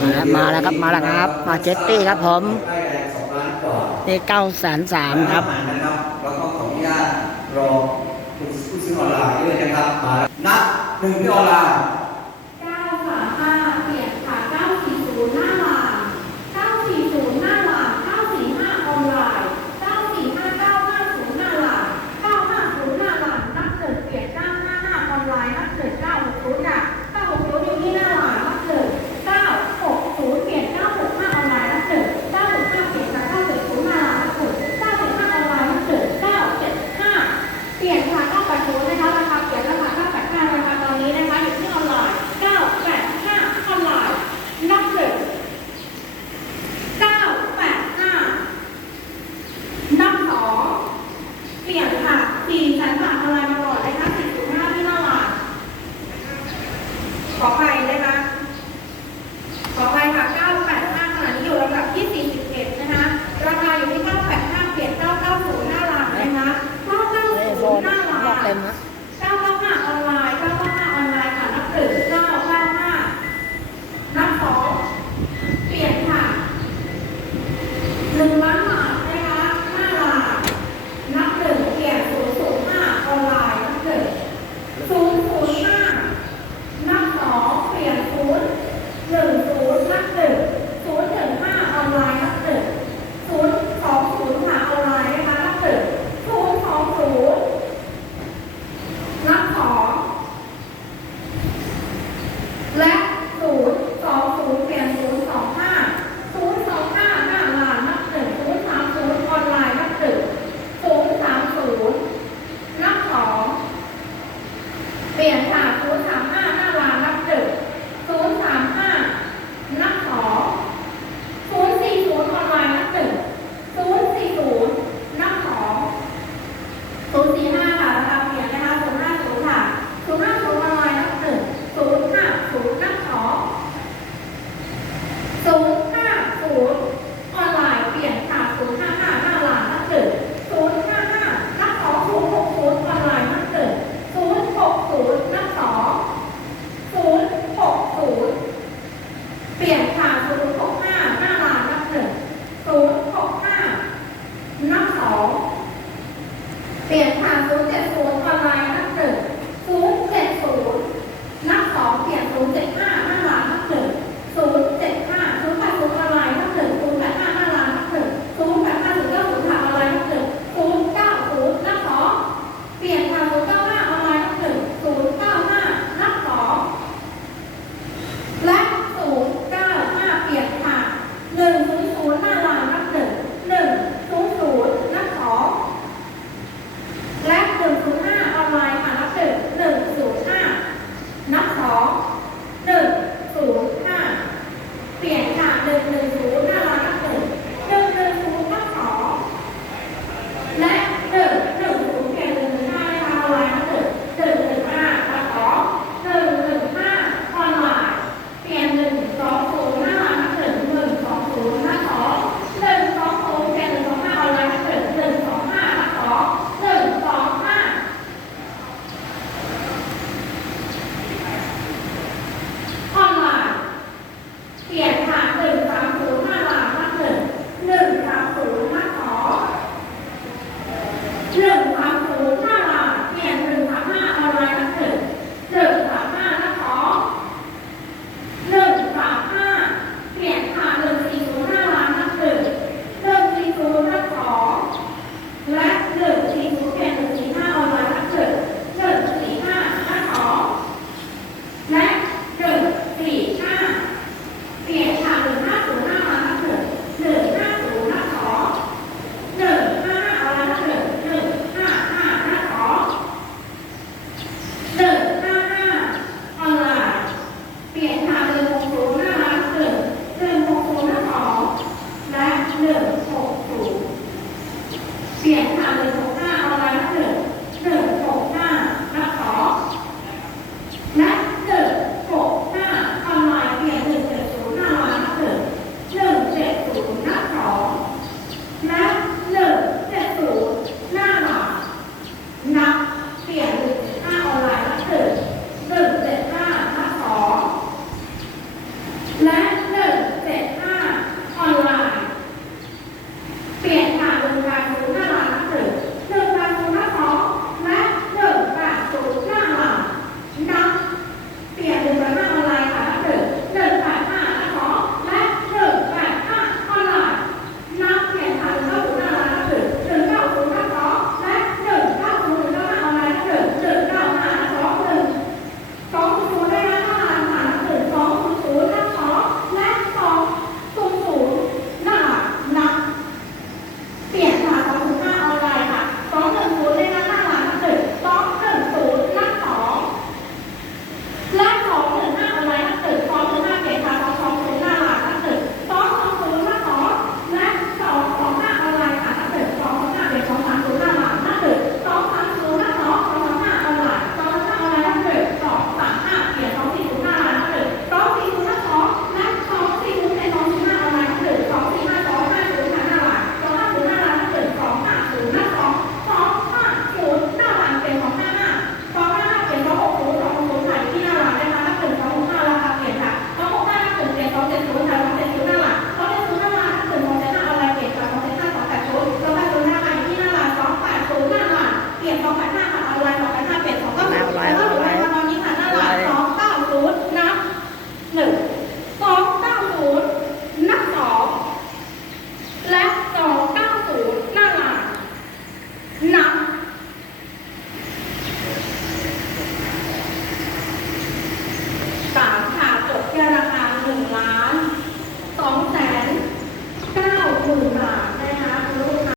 มาแล้วครับมาแล้วครับ มาเจ็ตตี้ครับผมนี่เก้าแสนสามครับแล้วก็ขออนุญาตรอผู้ซื้อออนไลน์ด้วยนะครับมานับหนึ่งที่ออนไลน์เก้าสามห้า เปลี่ยนค่ะสีสนบาทอะไลน์มา 对呀